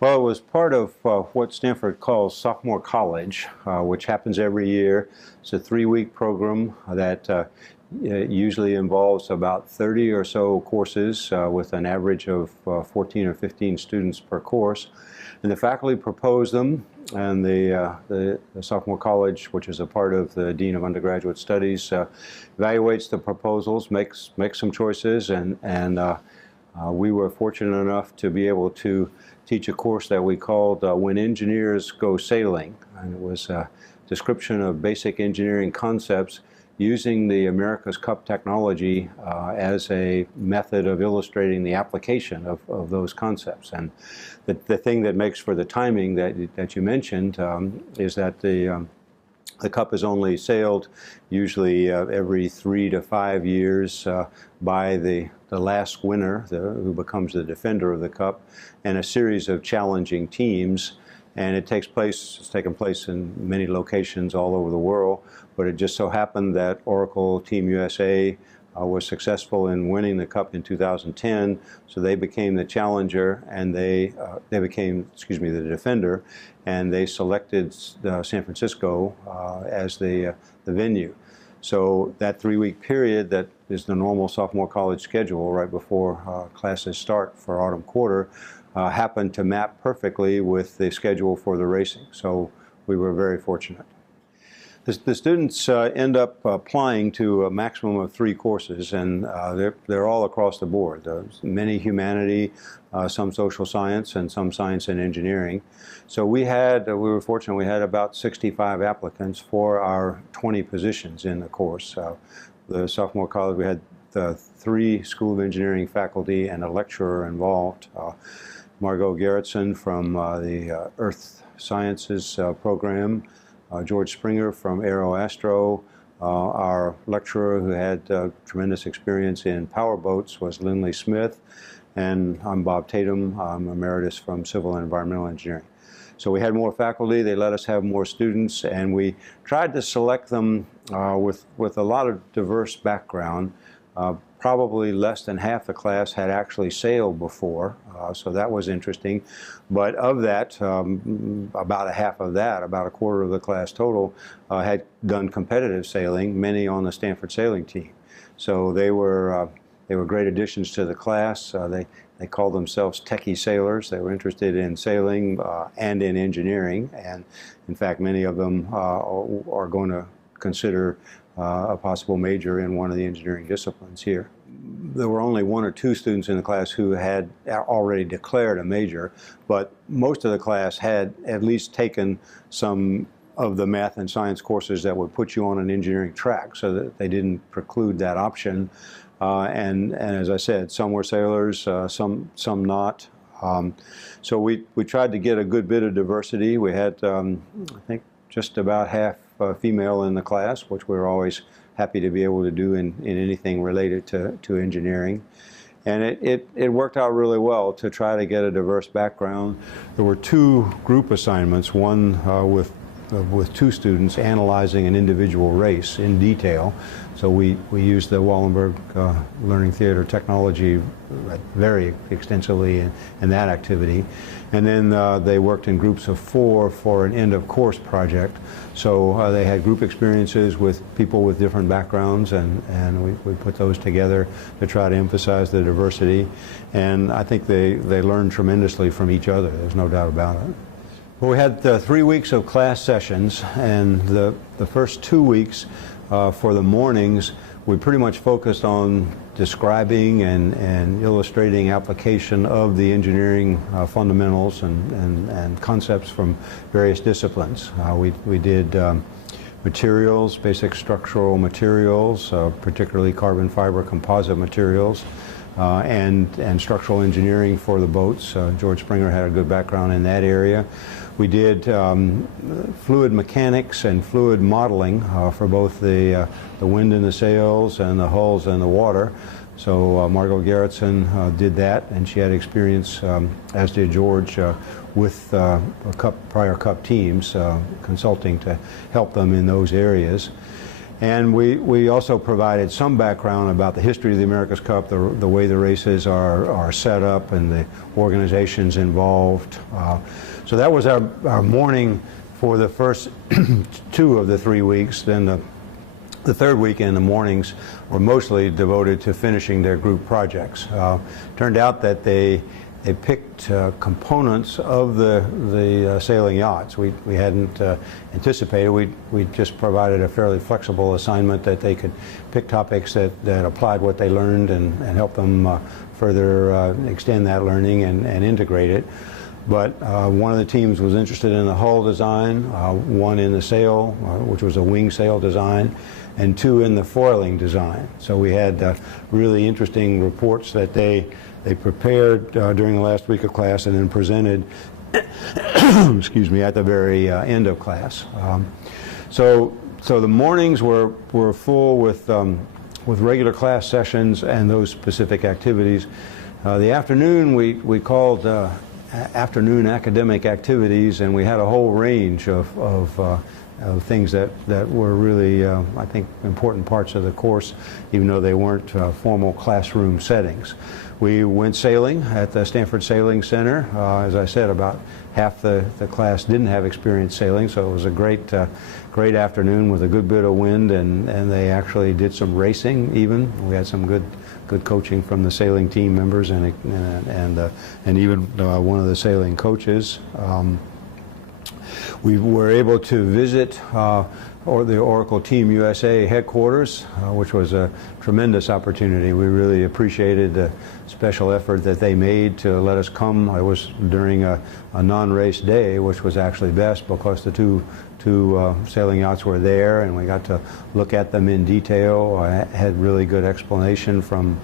Well, it was part of what Stanford calls sophomore college, which happens every year. It's a 3-week program that usually involves about 30 or so courses with an average of 14 or 15 students per course. And the faculty propose them, and the sophomore college, which is a part of the Dean of Undergraduate Studies, evaluates the proposals, makes some choices, and we were fortunate enough to be able to teach a course that we called When Engineers Go Sailing. And it was a description of basic engineering concepts using the America's Cup technology as a method of illustrating the application of those concepts. And the thing that makes for the timing that you mentioned is that the Cup is only sailed usually every 3 to 5 years by the last winner, who becomes the defender of the Cup, and a series of challenging teams. And it's taken place in many locations all over the world, but it just so happened that Oracle Team USA was successful in winning the Cup in 2010, so they became the challenger, and they became, the defender, and they selected San Francisco as the venue. So that 3-week period that is the normal sophomore college schedule right before classes start for autumn quarter happened to map perfectly with the schedule for the racing. So we were very fortunate. The students end up applying to a maximum of 3 courses, and they're all across the board. Many humanity, some social science, and some science and engineering. So we were fortunate, we had about 65 applicants for our 20 positions in the course. The sophomore college, we had 3 School of Engineering faculty and a lecturer involved. Margot Gerritsen from the Earth Sciences program, George Springer from AeroAstro. Our lecturer who had tremendous experience in power boats was Lindley Smith, and I'm Bob Tatum. I'm emeritus from Civil and Environmental Engineering. So we had more faculty, they let us have more students, and we tried to select them with a lot of diverse background. Probably less than half the class had actually sailed before, so that was interesting. But of that, about a half of that, about a quarter of the class total, had done competitive sailing, many on the Stanford sailing team. So they were great additions to the class. They called themselves techie sailors. They were interested in sailing and in engineering, and in fact many of them are going to consider a possible major in one of the engineering disciplines here. There were only 1 or 2 students in the class who had already declared a major, but most of the class had at least taken some of the math and science courses that would put you on an engineering track, so that they didn't preclude that option. And as I said, some were sailors, some not. So we tried to get a good bit of diversity. We had, I think, just about half female in the class, which we're always happy to be able to do in anything related to engineering. And it worked out really well to try to get a diverse background. There were 2 group assignments, one with 2 students analyzing an individual race in detail. So we used the Wallenberg Learning Theater technology very extensively in that activity. And then they worked in groups of 4 for an end-of-course project. So they had group experiences with people with different backgrounds, and we put those together to try to emphasize the diversity. And I think they learned tremendously from each other, there's no doubt about it. Well, we had 3 weeks of class sessions, and the first 2 weeks for the mornings, we pretty much focused on describing and illustrating application of the engineering fundamentals and concepts from various disciplines. We did materials, basic structural materials, particularly carbon fiber composite materials, and structural engineering for the boats. George Springer had a good background in that area. We did fluid mechanics and fluid modeling for both the wind in the sails and the hulls and the water. So Margot Gerritsen did that, and she had experience, as did George, with prior Cup teams, consulting to help them in those areas. And we also provided some background about the history of the America's Cup, the way the races are set up and the organizations involved. So that was our morning for the first 2 of the 3 weeks. Then the third weekend, the mornings were mostly devoted to finishing their group projects. Turned out that they picked components of the sailing yachts. We hadn't anticipated. We just provided a fairly flexible assignment that they could pick topics that applied what they learned and help them further extend that learning and integrate it. But one of the teams was interested in the hull design, one in the sail, which was a wing sail design, and 2 in the foiling design. So we had really interesting reports that they prepared during the last week of class and then presented excuse me, at the very end of class. So the mornings were full with regular class sessions and those specific activities. The afternoon we called afternoon academic activities, and we had a whole range of things that were really, I think, important parts of the course, even though they weren't formal classroom settings. We went sailing at the Stanford Sailing Center. As I said, about half the class didn't have experience sailing, so it was a great afternoon with a good bit of wind, and they actually did some racing even. We had some good coaching from the sailing team members and even one of the sailing coaches. We were able to visit the Oracle Team USA headquarters, which was a tremendous opportunity. We really appreciated the special effort that they made to let us come. It was during a non-race day, which was actually best because the two sailing yachts were there, and we got to look at them in detail. I had really good explanation from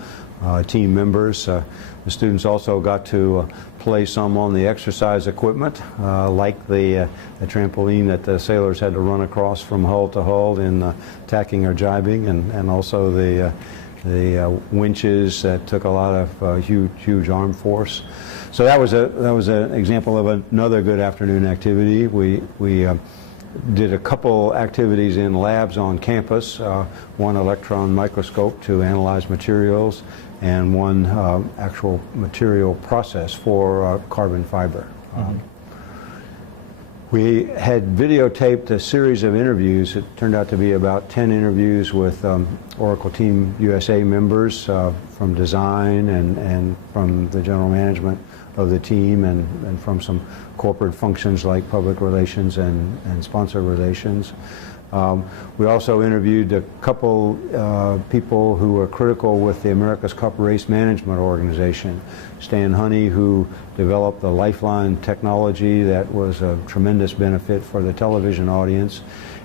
team members. The students also got to play some on the exercise equipment, like the trampoline that the sailors had to run across from hull to hull in tacking or jibing, and also the winches that took a lot of huge arm force. So that was an example of another good afternoon activity. We did a couple activities in labs on campus, one electron microscope to analyze materials, and one actual material process for carbon fiber. We had videotaped a series of interviews. It turned out to be about 10 interviews with Oracle Team USA members from design and from the general management of the team, and from some corporate functions like public relations and sponsor relations. We also interviewed a couple people who were critical with the America's Cup Race Management Organization. Stan Honey, who developed the Lifeline technology that was a tremendous benefit for the television audience,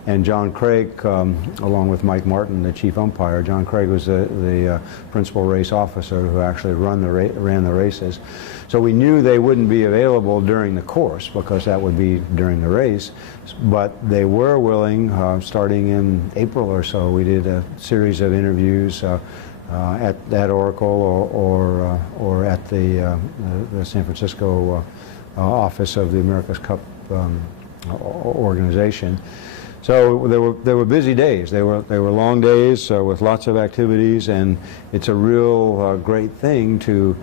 and John Craig, along with Mike Martin, the chief umpire. John Craig was the principal race officer who actually ran the races. So we knew they wouldn't be available during the course because that would be during the race, but they were willing, starting in April or so, we did a series of interviews at Oracle or at the San Francisco office of the America's Cup organization. So there were busy days. They were long days with lots of activities, and it's a real great thing to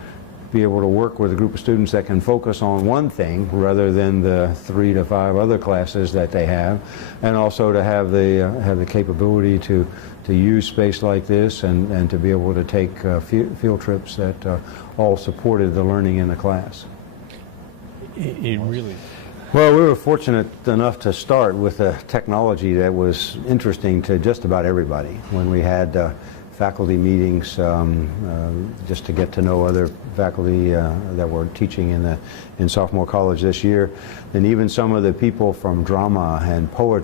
be able to work with a group of students that can focus on one thing rather than the 3 to 5 other classes that they have, and also to have the capability to use space like this and to be able to take field trips that all supported the learning in the class. It really. Well, we were fortunate enough to start with a technology that was interesting to just about everybody. When we had faculty meetings just to get to know other faculty that were teaching in sophomore college this year, and even some of the people from drama and poetry